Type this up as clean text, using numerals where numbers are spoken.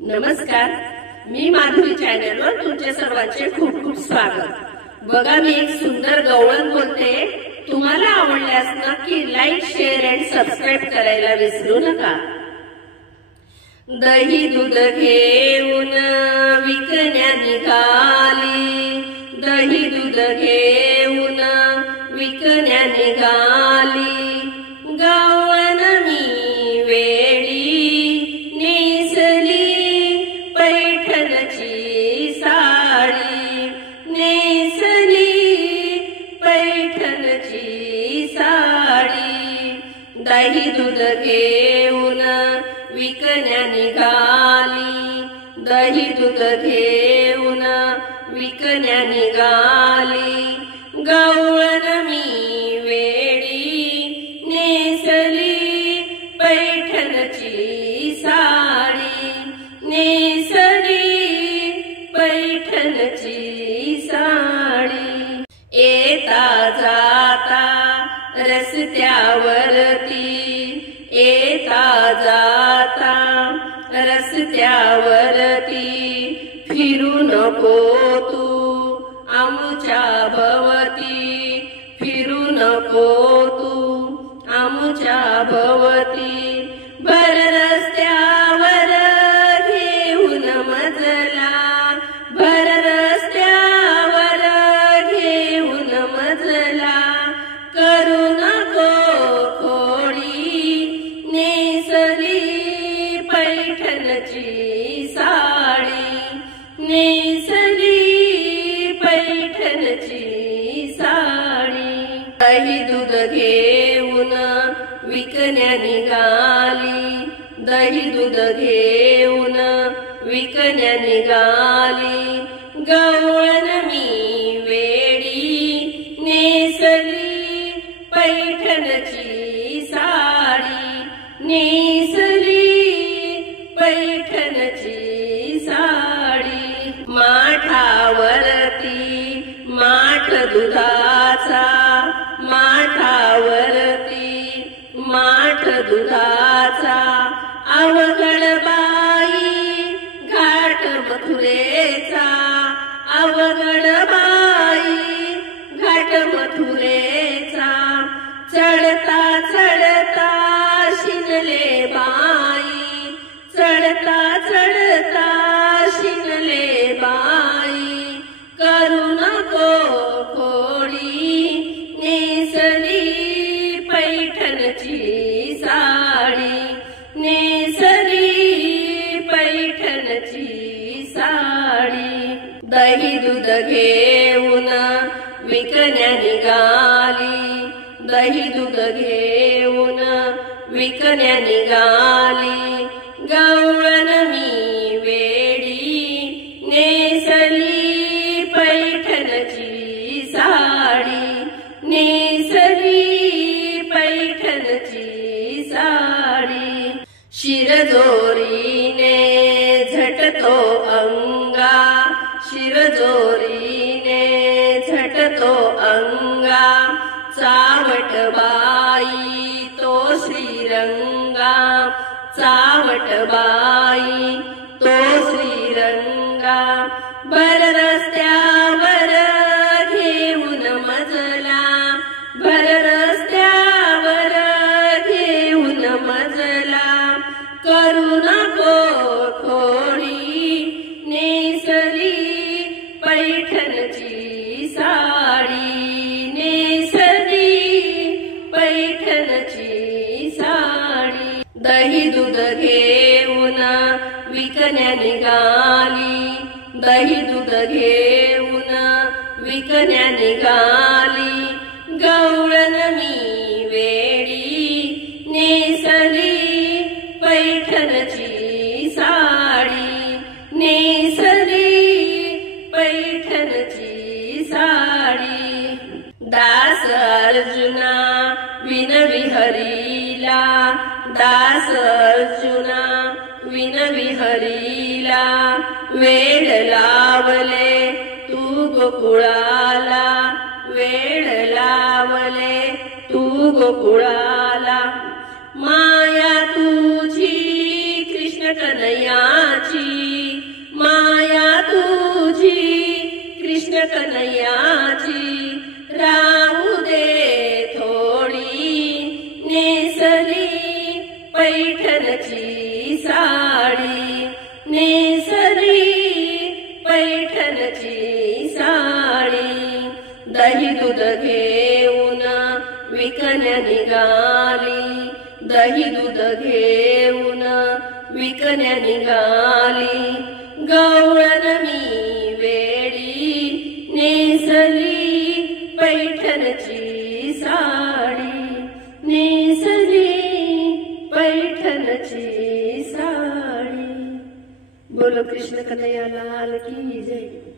नमस्कार, मी माधुरी चॅनलवर तुमचे सर्वांचे खूप खूप स्वागत। बघा, मी एक सुंदर गवळण बोलते। तुम्हाला आवडल्यास नक्की लाईक, शेअर आणि सबस्क्राईब करायला विसरू नका। दही दूध घेऊन विकण्या निघाली, दही दूध घेऊन विकण्या निघाली। गवळण मी वेळी नेसली पैठणची साडी, नेसली पैठणची साडी। दही दूध घेऊन विकण्या निघाली, दही दूध घेऊन विकण्या निघाली। गवळण मी वेळी नेसली पैठणची साडी, नेसली पैठणची साडी। येता जाता रस्त्यावरती, येता जाता रस्त्यावरती, फिरू नको तू आमच्या भवती, फिरू नको तू आमच्या भवती। भर रस्त्यावर घेऊन मजला, भर रस्त्यावर घेऊन मजला। करू नको खोडी नेसली पैठणची साडी, नेसली पैठणची साडी। दही दूध घेऊन विकण्या निघाली, दही दूध घेऊन विकण्या निघाली। गवळण मी वेळी नेसली पैठणची साडी, नेसली पैठणची साडी। माठावरती माठ दुधाचा, माठावरती माठ दुधाचा। अवघड बाई घाट मथुरेचा, अवघड बाई घाट मथुरेचा। चढता चढता शिनले बाई, चढता चढता शिनले बाई। करू नको खोडी नेसली पैठणची साडी, नेसली पैठणची साडी। दही दूध घेऊन विकण्या निघाली, दही दूध घेऊन विकण्या निघाली। गवळण मी वेळी नेसली पैठणची साडी, नेसली पैठणची साडी। शिरजोरीने झटतो अंगा, शिरजोरीने झटतो अंगा। चावट बाई तो श्रीरंगा, चावट बाई तो श्रीरंगा। भर रस्त्यावर घेऊन मजला, भर रस्त्यावर घेऊन मजला। करू नको खोडी नेसली पैठणची साडी, नेसली पैठणची साडी। दही दूध घेऊन विकण्या निघाली, दही दूध घेऊन विकण्या निघाली। गवळण मी वेळी नेसली पैठणची साडी, नेसली पैठणची साडी। दास अर्जुना विनवी हरीला, दास अर्जुना विनवी हरीला। वेळ लावले तू गोकुळाला, वेळ लावले तू गोकुळाला। माया तुझी कृष्ण कन्हैयाची, पैठणची साडी नेसली पैठणची साडी दही दूध घेऊन विकण्या निघाली दही दूध घेऊन विकण्या निघाली गवळण मी वेळी नेसली पैठणची साडी नेसली पैठणची साडी। बोलो कृष्ण कन्हैया लाल की जय।